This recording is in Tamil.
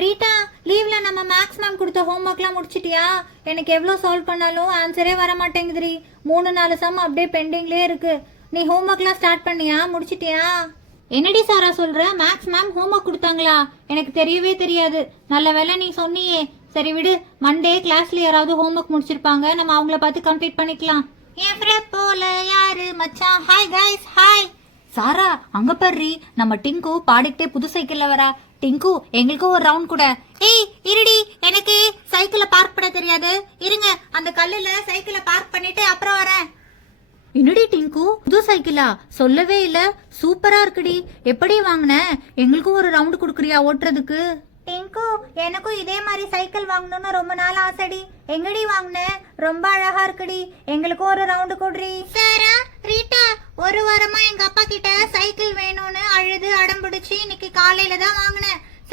ரீட்டா, லீவ்ல நம்ம மேக்ஸ் மேம் கொடுத்த ஹோம்ஒர்க்லாம் முடிச்சிட்டியா? எனக்கு எவ்வளோ சால்வ் பண்ணாலும் ஆன்சரே வர மாட்டேங்குதுரி. 3-4 சம் அப்படியே பெண்டிங்லேயே இருக்கு. நீ ஹோம்ஒர்க்லாம் ஸ்டார்ட் பண்ணியா? முடிச்சிட்டியா? என்னடி சாரா சொல்ற? மேக்ஸ் மேம் ஹோம்ஒர்க் கொடுத்தாங்களா? எனக்கு தெரியவே தெரியாது. நல்ல வேளை நீ சொன்னியே. சரி விடு, மண்டே கிளாஸ்ல யாராவது ஹோம்ஒர்க் முடிச்சிருப்பாங்க, நம்ம அவங்கள பார்த்து கம்ப்ளீட் பண்ணிக்கலாம். என் ஃப்ரெண்ட் போல யாரு மச்சான்? Hi guys, hi. சாரா, அங்க பாரு, நம்ம டிங்கு பாடிக்கிட்டே புது சைக்கிள்ல வரா. டிங்கு, எங்களுக்கும் ஒரு ரவுண்ட் கூட. ஏய் இருடி, எனக்கு சைக்கிளை பார்க் பண்ண தெரியாது. இருங்க, அந்த கல்லுல சைக்கிளை பார்க் பண்ணிட்டு அப்புறம் வரேன். என்னடி டிங்கு, புது சைக்கிளா? சொல்லவே இல்ல. சூப்பரா இருக்குடி. எப்படி வாங்கின? எங்களுக்கும் ஒரு ரவுண்ட் குடுக்குறியா ஓட்டுறதுக்கு? டிங்கு, எனக்கும் இதே மாதிரி சைக்கிள் வாங்கணும்னு ரொம்ப நாள் ஆசைடி. எங்கடி வாங்கின? ரொம்ப அழகா இருக்குடி. எங்களுக்கும் ஒரு ரவுண்டு கொடுறி. சாரா, ரீட்டா, ஒரு வாரமா எங்க அப்பா கிட்ட சைக்கிள் வேணும்னு அழுது அடம் பிடிச்சி இன்னைக்கு காலையில தான் வாங்கினேன்.